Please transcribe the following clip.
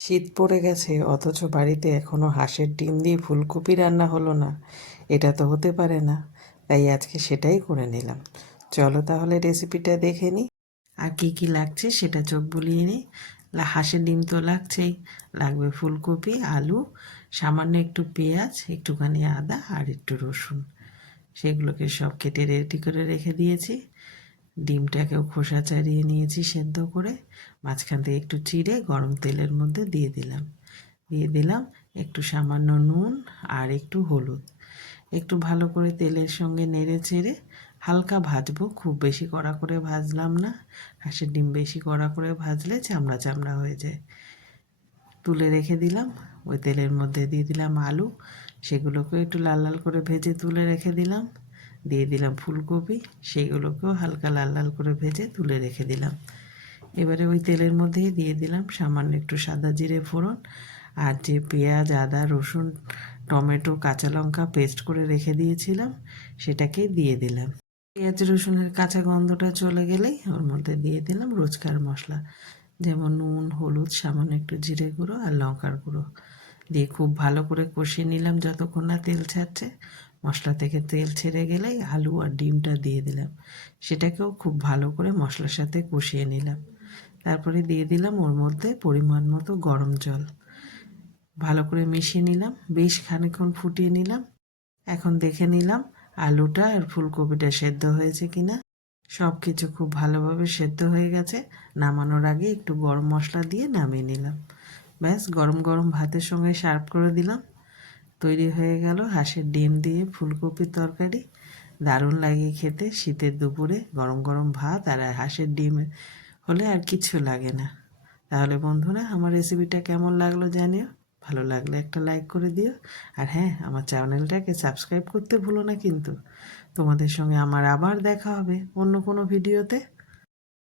শীত পড়ে গেছে অথচ বাড়িতে এখনো হাঁসের ডিম দিয়ে ফুলকপি রান্না হলো না। এটা তো হতে পারে না, তাই আজকে সেটাই করে নিলাম। চলো তাহলে রেসিপিটা দেখে নিই। আর কি কি লাগছে সেটা চোখ বুলিয়ে নিই। হাঁসের ডিম তো লাগছেই, লাগবে ফুলকপি, আলু, সামান্য একটু পেঁয়াজ, একটুখানি আদা আর একটু রসুন। সেগুলোকে সব কেটে রেডি করে রেখে দিয়েছি। ডিমটাকেও খোসা ছাড়িয়ে নিয়েছি সেদ্ধ করে, মাঝখান থেকে একটু চিড়ে গরম তেলের মধ্যে দিয়ে দিলাম একটু সামান্য নুন আর একটু হলুদ। একটু ভালো করে তেলের সঙ্গে নেড়ে চেড়ে হালকা ভাজবো, খুব বেশি কড়া করে ভাজলাম না। হাঁসের ডিম বেশি কড়া করে ভাজলে চামড়া চামড়া হয়ে যায়। তুলে রেখে দিলাম। ওই তেলের মধ্যে দিয়ে দিলাম আলু, সেগুলোকে একটু লাল লাল করে ভেজে তুলে রেখে দিলাম। দিয়ে দিলাম ফুলকপি, সেগুলোকেও হালকা লাল লাল করে ভেজে তুলে রেখে দিলাম। এবারে ওই তেলের মধ্যেই দিয়ে দিলাম সামান্য একটু সাদা জিরে ফোড়ন, আর যে পেঁয়াজ, আদা, রসুন, টমেটো, কাঁচা লঙ্কা পেস্ট করে রেখে দিয়েছিলাম সেটাকে দিয়ে দিলাম। পেঁয়াজ রসুনের কাঁচা গন্ধটা চলে গেলেই ওর মধ্যে দিয়ে দিলাম রোজকার মশলা, যেমন নুন, হলুদ, সামান্য একটু জিরে গুঁড়ো আর লঙ্কার গুঁড়ো দিয়ে খুব ভালো করে কষিয়ে নিলাম যতক্ষণ না তেল ছাড়ছে। মশলা থেকে তেল ছেড়ে গেলেই আলু আর ডিমটা দিয়ে দিলাম, সেটাকেও খুব ভালো করে মশলার সাথে কষিয়ে নিলাম। তারপরে দিয়ে দিলাম ওর মধ্যে পরিমাণ মতো গরম জল, ভালো করে মিশিয়ে নিলাম, বেশ খানিকক্ষণ ফুটিয়ে নিলাম। এখন দেখে নিলাম আলুটা আর ফুলকপিটা সেদ্ধ হয়েছে কিনা। সব কিছু খুব ভালোভাবে সেদ্ধ হয়ে গেছে। নামানোর আগে একটু গরম মশলা দিয়ে নামিয়ে নিলাম। ব্যাস, গরম গরম ভাতের সঙ্গে সার্ভ করে দিলাম। তৈরি হয়ে গেল হাঁসের ডিম দিয়ে ফুলকপির তরকারি। দারুণ লাগে খেতে। শীতের দুপুরে গরম গরম ভাত আর হাঁসের ডিম হলে আর কিচ্ছু লাগে না। তাহলে বন্ধুরা, আমার রেসিপিটা কেমন লাগলো জানিও। ভালো লাগলে একটা লাইক করে দিও। আর হ্যাঁ, আমার চ্যানেলটাকে সাবস্ক্রাইব করতে ভুলো না কিন্তু। তোমাদের সঙ্গে আমার আবার দেখা হবে অন্য কোনো ভিডিওতে।